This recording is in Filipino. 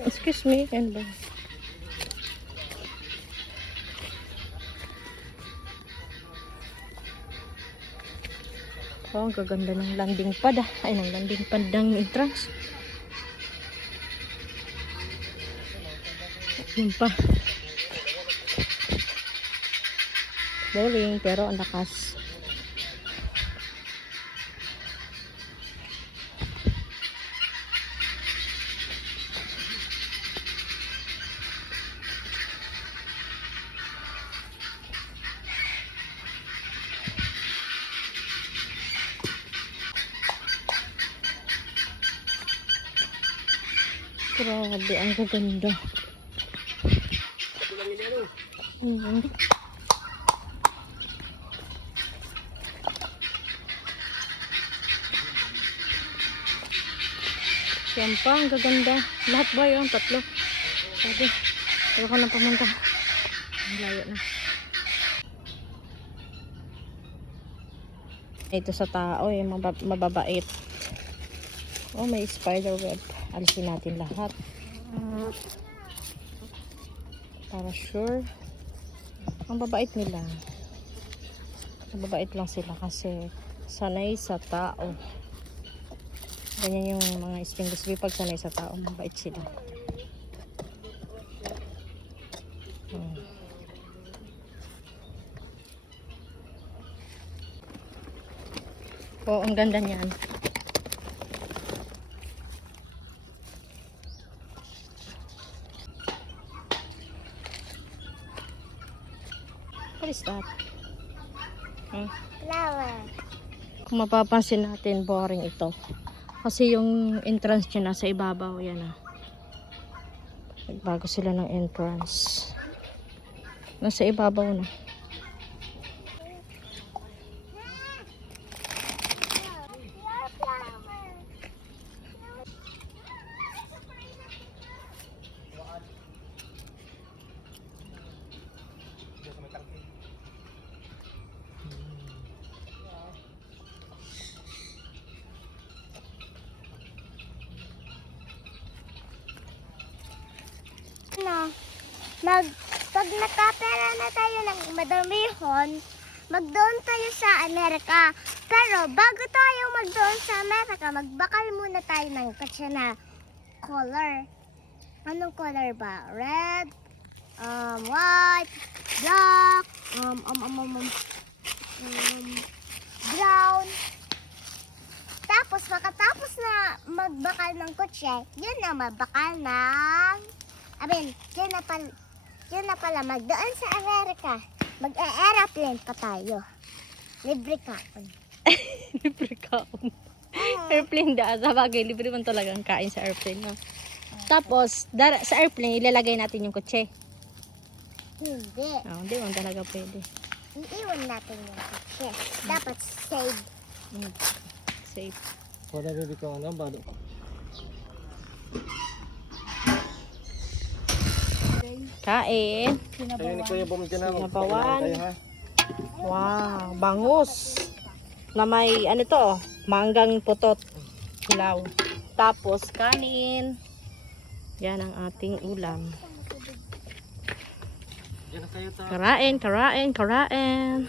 Excuse me, yan ba? Oh, ang gaganda ng landing pad ah. Ay, ng landing pad ng entrance. Yun pa. Boring, pero ang lakas. Grabe, ang gaganda. Yan pa, ang gaganda. Lahat ba yun? Tatlo. Sabi, tayo ko na pumunta. Ang layo na. Ito sa tao, yung mababait. Oh, may spider web. Alisin natin lahat. Para sure. Ang babait nila. Mababait lang sila kasi sanay sa tao. Ganyan yung mga Sphinx bee, pag sanay sa tao, mabait sila. Oh, ang ganda niyan. What is that? Flower. Kung mapapansin natin, boring ito. Kasi yung entrance niya nasa ibabaw. Yan ah. Nagbago sila ng entrance. Nasa ibabaw na. Pag nakapera na tayo ng madamihon, magdoon tayo sa Amerika. Pero bago tayo magdoon sa Amerika, magbakal muna tayo ng kotse na color. Anong color ba? Red, white, black, brown. Tapos makatapos na magbakal ng kotse, yun na magbakal ng yun na pala, magdoon sa Amerika. Mag-aeroplane pa tayo. Libre kaon. Libre kaon. Airplane da. Sa bagay, libre man talaga ang kain sa airplane. No? Tapos, sa airplane, ilalagay natin yung kotse. Hindi. Oh, hindi man talaga pwede. Iiwan natin yung kotse. Dapat save. Safe. Wala rin ikaw ano, bado. Kain. Ayun ni Kuya bumigyan na. Sinabawan. Tayo, ha? Wow, bangus. Na may ano to, manggang putot. Hilaw. Tapos kanin. Yan ang ating ulam. Yan na kayo ta. Karain, karain, karain.